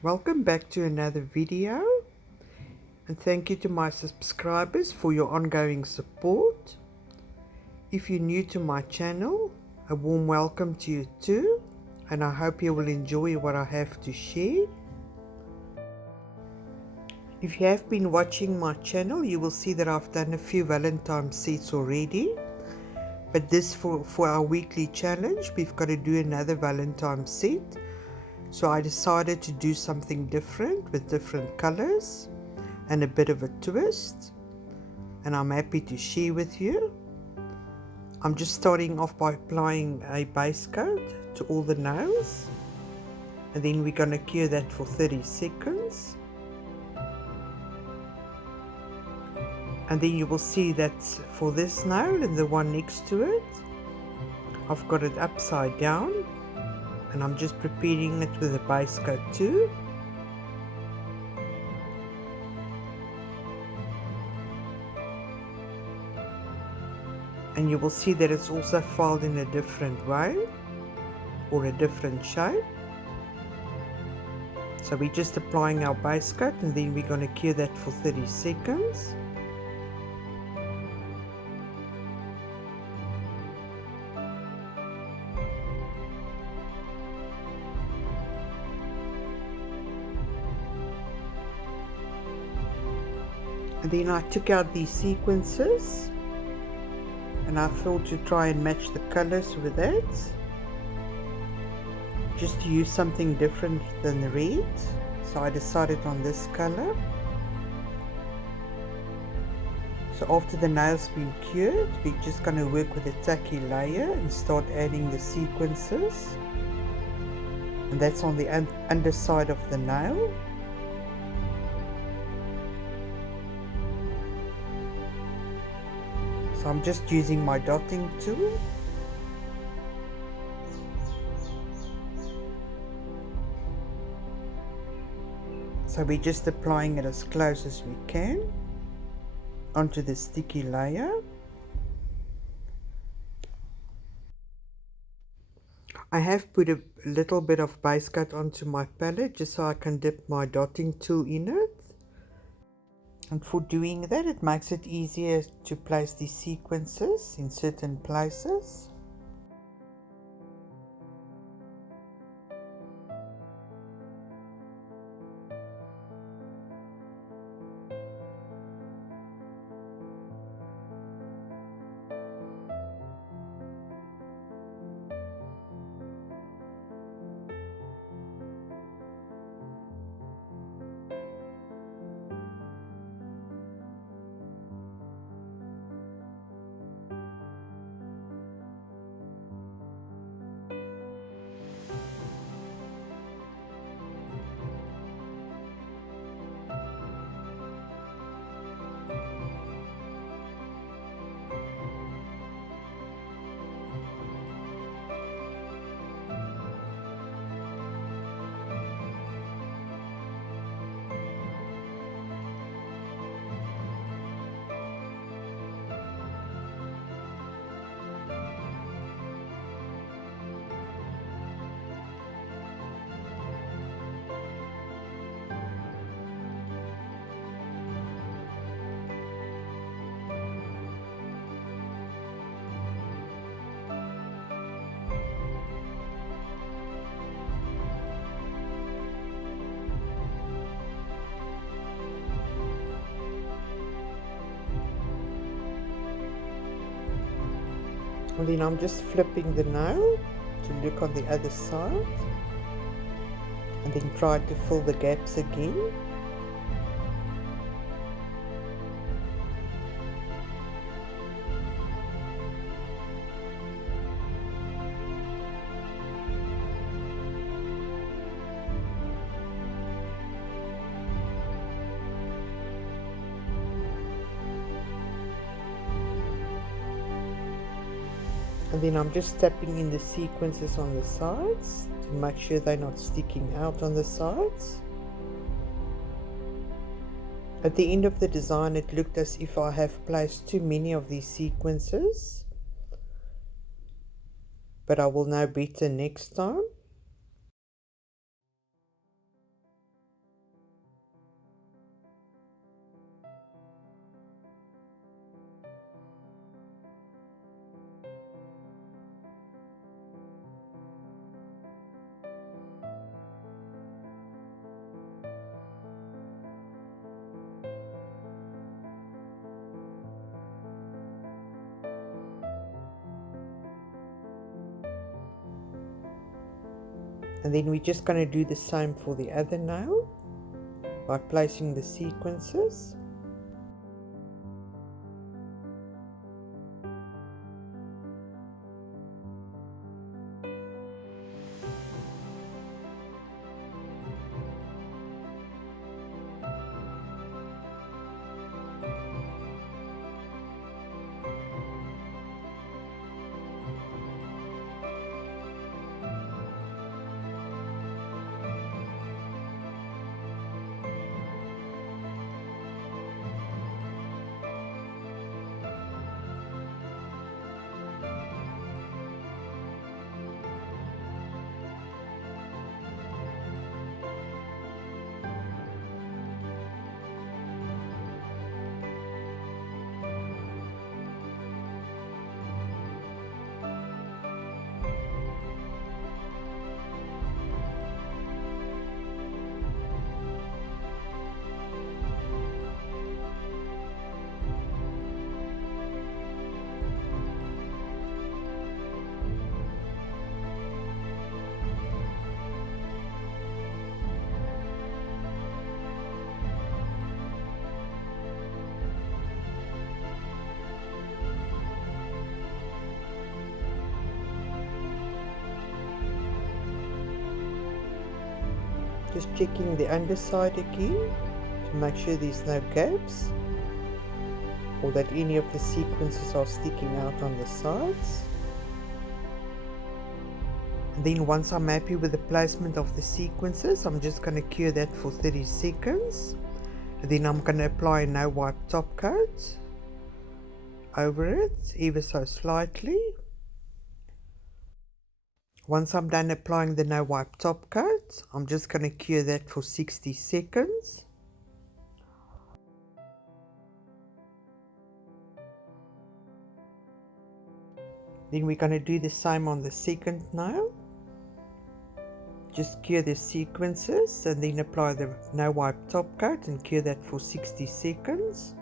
Welcome back to another video, and thank you to my subscribers for your ongoing support. If you're new to my channel, a warm welcome to you too, and I hope you will enjoy what I have to share. If you have been watching my channel, you will see that I've done a few Valentine sets already, but this for our weekly challenge, we've got to do another Valentine set. So I decided to do something different with different colors and a bit of a twist, and I'm happy to share with you. I'm just starting off by applying a base coat to all the nails, and then we're going to cure that for 30 seconds. And then you will see that for this nail and the one next to it, I've got it upside down, and I'm just preparing it with a base coat too. And you will see that it's also filed in a different way or a different shape. So we're just applying our base coat, and then we're going to cure that for 30 seconds. And then I took out these sequences, and I thought to try and match the colors with it, just to use something different than the red. So I decided on this color. So after the nails been cured, we're just going to work with a tacky layer and start adding the sequences, and that's on the underside of the nail. So I'm just using my dotting tool. So we're just applying it as close as we can onto the sticky layer. I have put a little bit of base coat onto my palette just so I can dip my dotting tool in it. And for doing that, it makes it easier to place these sequences in certain places. And then I'm just flipping the nail to look on the other side, and then try to fill the gaps again. And then I'm just tapping in the sequences on the sides to make sure they're not sticking out on the sides. At the end of the design, it looked as if I have placed too many of these sequences, but I will know better next time. And then we're just going to do the same for the other nail by placing the sequences. Just checking the underside again to make sure there's no gaps or that any of the sequences are sticking out on the sides. And then once I'm happy with the placement of the sequences, I'm just going to cure that for 30 seconds. And then I'm going to apply a no wipe top coat over it ever so slightly. Once I'm done applying the no wipe top coat, I'm just going to cure that for 60 seconds. Then we're going to do the same on the second nail. Just cure the sequences and then apply the no wipe top coat and cure that for 60 seconds.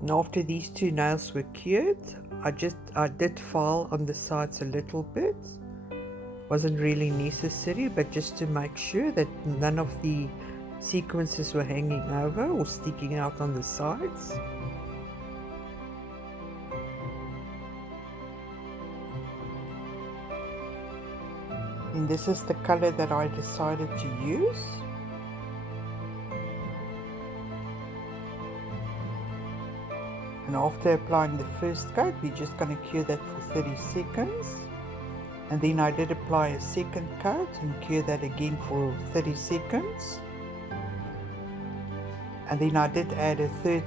And after these two nails were cured, I did file on the sides a little bit. Wasn't really necessary, but just to make sure that none of the sequences were hanging over or sticking out on the sides. And this is the color that I decided to use. And after applying the first coat, we're just going to cure that for 30 seconds. And then I did apply a second coat and cure that again for 30 seconds. And then I did add a third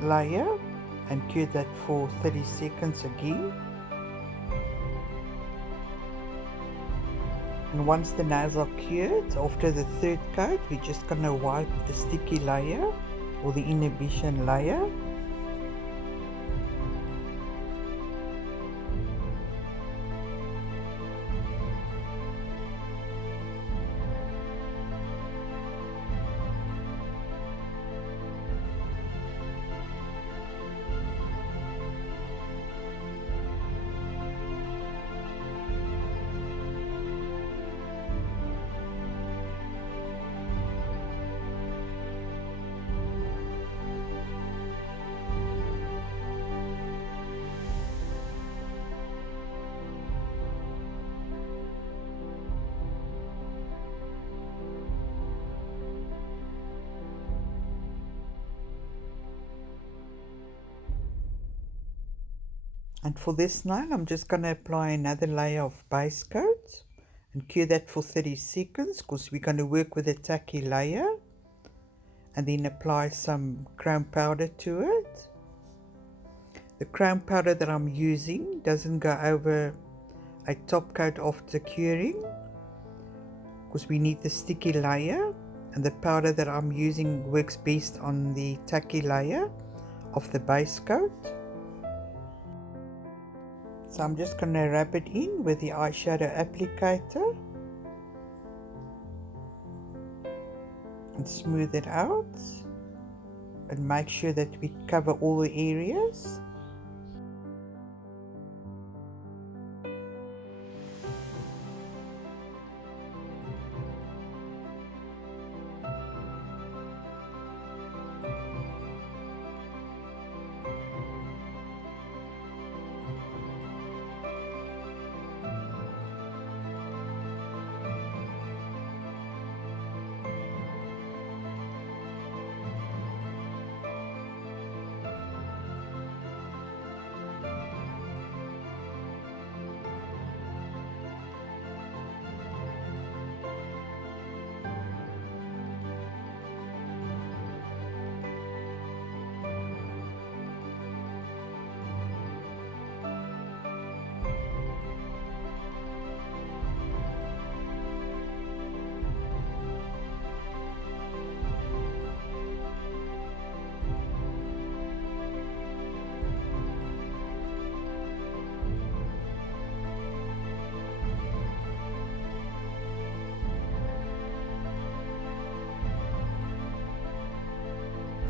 layer and cure that for 30 seconds again. And once the nails are cured, after the third coat, we're just going to wipe the sticky layer or the inhibition layer. And for this nail, I'm just going to apply another layer of base coat and cure that for 30 seconds because we're going to work with a tacky layer, and then apply some chrome powder to it. The chrome powder that I'm using doesn't go over a top coat after curing because we need the sticky layer, and the powder that I'm using works best on the tacky layer of the base coat. So I'm just going to rub it in with the eyeshadow applicator and smooth it out and make sure that we cover all the areas.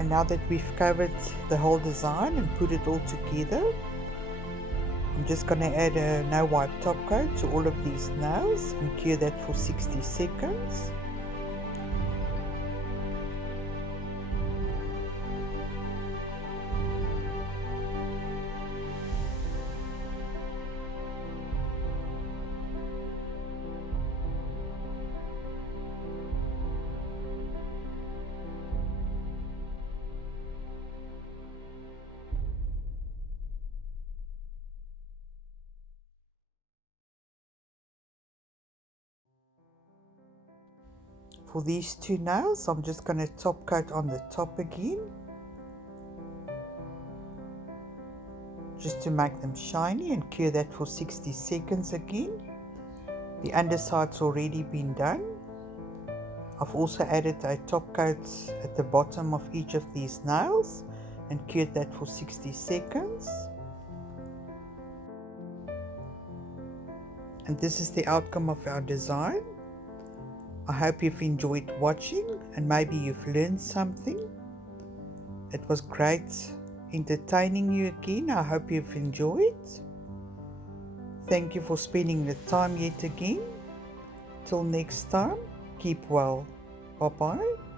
And now that we've covered the whole design and put it all together, I'm just going to add a no wipe top coat to all of these nails and cure that for 60 seconds. For these two nails, I'm just going to top coat on the top again, just to make them shiny, and cure that for 60 seconds again. The underside's already been done. I've also added a top coat at the bottom of each of these nails and cured that for 60 seconds. And this is the outcome of our design. I hope you've enjoyed watching and maybe you've learned something. It was great entertaining you again. I hope you've enjoyed. Thank you for spending the time yet again. Till next time, keep well. Bye-bye.